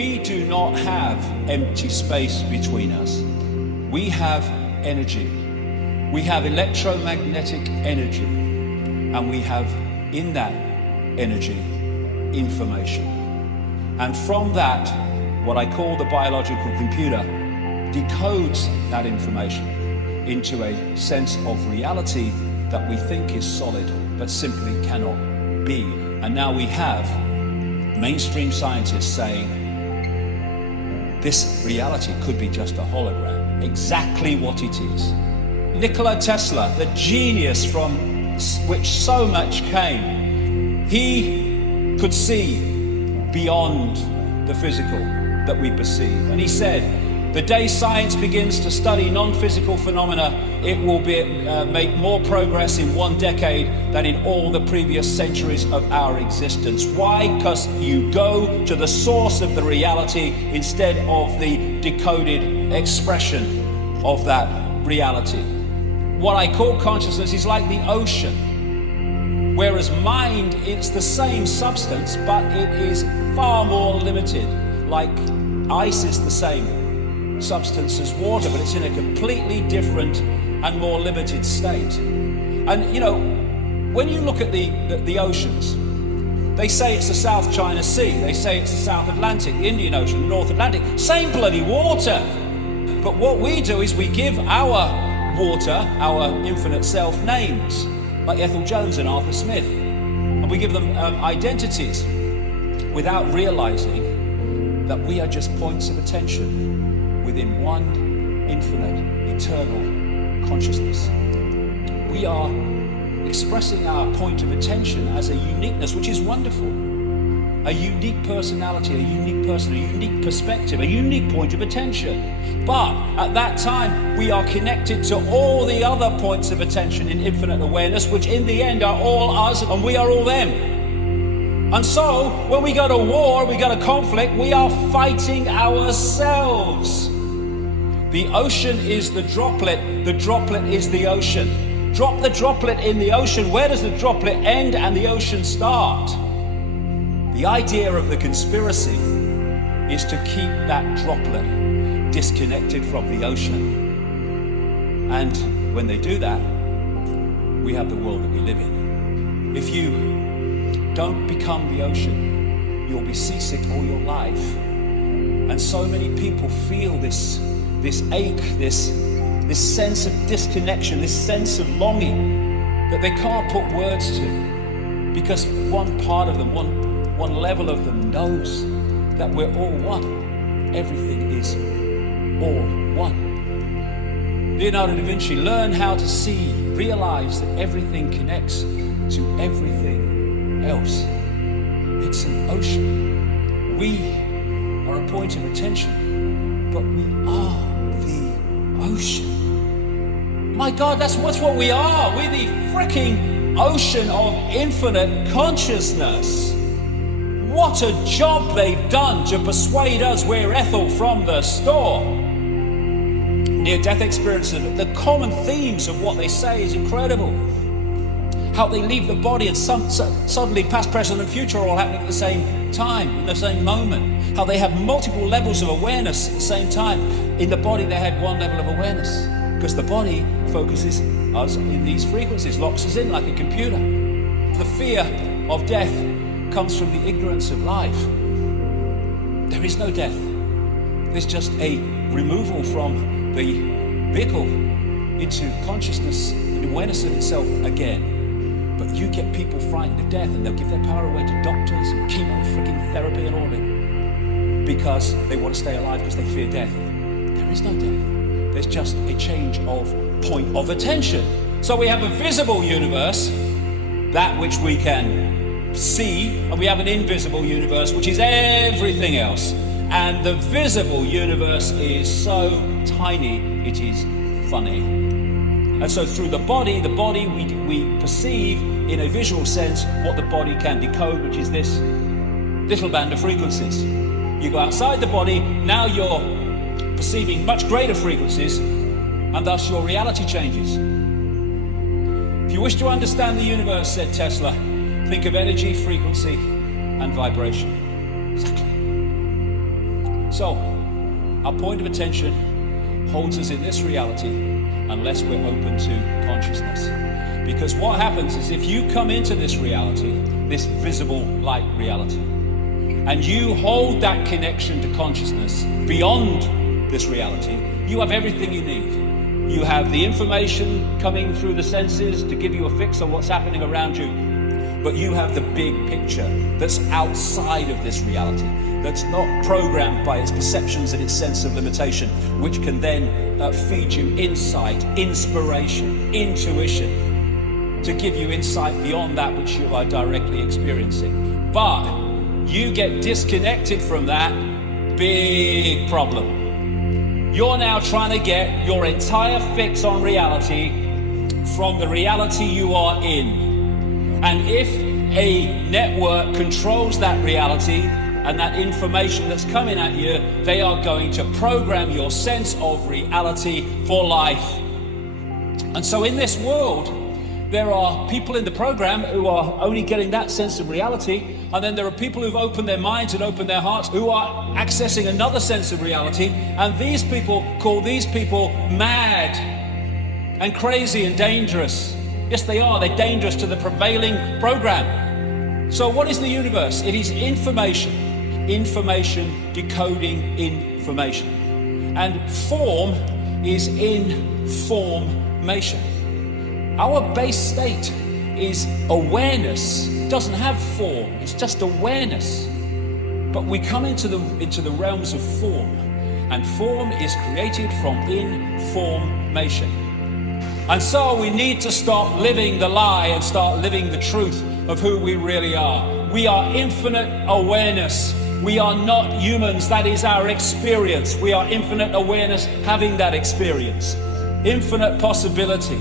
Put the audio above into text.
We do not have empty space between us. We have energy. We have electromagnetic energy. And we have in that energy information. And from that, what I call the biological computer decodes that information into a sense of reality that we think is solid, but simply cannot be. And now we have mainstream scientists saying this reality could be just a hologram, exactly what it is. Nikola Tesla, the genius from which so much came, he could see beyond the physical that we perceive. And he said, the day science begins to study non-physical phenomena, it will make more progress in 1 decade than in all the previous centuries of our existence. Why? Because you go to the source of the reality instead of the decoded expression of that reality. What I call consciousness is like the ocean, whereas mind, it's the same substance, but it is far more limited. Like ice is the same substance as water, but it's in a completely different and more limited state. And you know, when you look at the oceans, they say it's the South China Sea, they say it's the South Atlantic, the Indian Ocean, the North Atlantic, same bloody water. But what we do is we give our water, our infinite self, names, like Ethel Jones and Arthur Smith, and we give them identities without realizing that we are just points of attention within one infinite, eternal consciousness. We are expressing our point of attention as a uniqueness, which is wonderful. A unique personality, a unique person, a unique perspective, a unique point of attention. But at that time, we are connected to all the other points of attention in infinite awareness, which in the end are all us and we are all them. And so, when we go to war, we go to conflict, we are fighting ourselves. The ocean is the droplet is the ocean. Drop the droplet in the ocean, where does the droplet end and the ocean start? The idea of the conspiracy is to keep that droplet disconnected from the ocean. And when they do that, we have the world that we live in. If you don't become the ocean, you'll be seasick all your life. And so many people feel this ache, this sense of disconnection, this sense of longing that they can't put words to, because one part of them, one level of them knows that we're all one. Everything is all one. Leonardo da Vinci learned how to see, realize that everything connects to everything else. It's an ocean. We are a point of attention, but we are the ocean. My God, that's what we are. We're the freaking ocean of infinite consciousness. What a job they've done to persuade us we're Ethel from the store. Near-death experiences, the common themes of what they say is incredible. How they leave the body and suddenly past, present and future are all happening at the same time, in the same moment. How they have multiple levels of awareness at the same time. In the body they had one level of awareness, because the body focuses us in these frequencies, locks us in like a computer. The fear of death comes from the ignorance of life. There is no death. There's just a removal from the vehicle into consciousness and awareness of itself again. But you get people frightened of death, and they'll give their power away to doctors and chemo, freaking therapy and all of it, because they want to stay alive because they fear death. There is no death. There's just a change of point of attention. So we have a visible universe, that which we can see, and we have an invisible universe, which is everything else. And the visible universe is so tiny, it is funny. And so through the body we perceive in a visual sense what the body can decode, which is this little band of frequencies. You go outside the body, now you're perceiving much greater frequencies, and thus your reality changes. If you wish to understand the universe, said Tesla, think of energy, frequency, and vibration. Exactly. So, our point of attention holds us in this reality unless we're open to consciousness. Because what happens is if you come into this reality, this visible light reality, and you hold that connection to consciousness beyond this reality, you have everything you need. You have the information coming through the senses to give you a fix on what's happening around you. But you have the big picture that's outside of this reality, that's not programmed by its perceptions and its sense of limitation, which can then feed you insight, inspiration, intuition, to give you insight beyond that which you are directly experiencing. But you get disconnected from that, big problem. You're now trying to get your entire fix on reality from the reality you are in. And if a network controls that reality and that information that's coming at you, they are going to program your sense of reality for life. And so in this world, there are people in the program who are only getting that sense of reality, and then there are people who've opened their minds and opened their hearts who are accessing another sense of reality, and these people call these people mad and crazy and dangerous. Yes, they are. They're dangerous to the prevailing program. So what is the universe? It is information. Information decoding information. And form is information. Our base state is awareness. It doesn't have form, it's just awareness. But we come into the realms of form, and form is created from information. And so we need to stop living the lie and start living the truth of who we really are. We are infinite awareness. We are not humans. That is our experience. We are infinite awareness having that experience. Infinite possibility.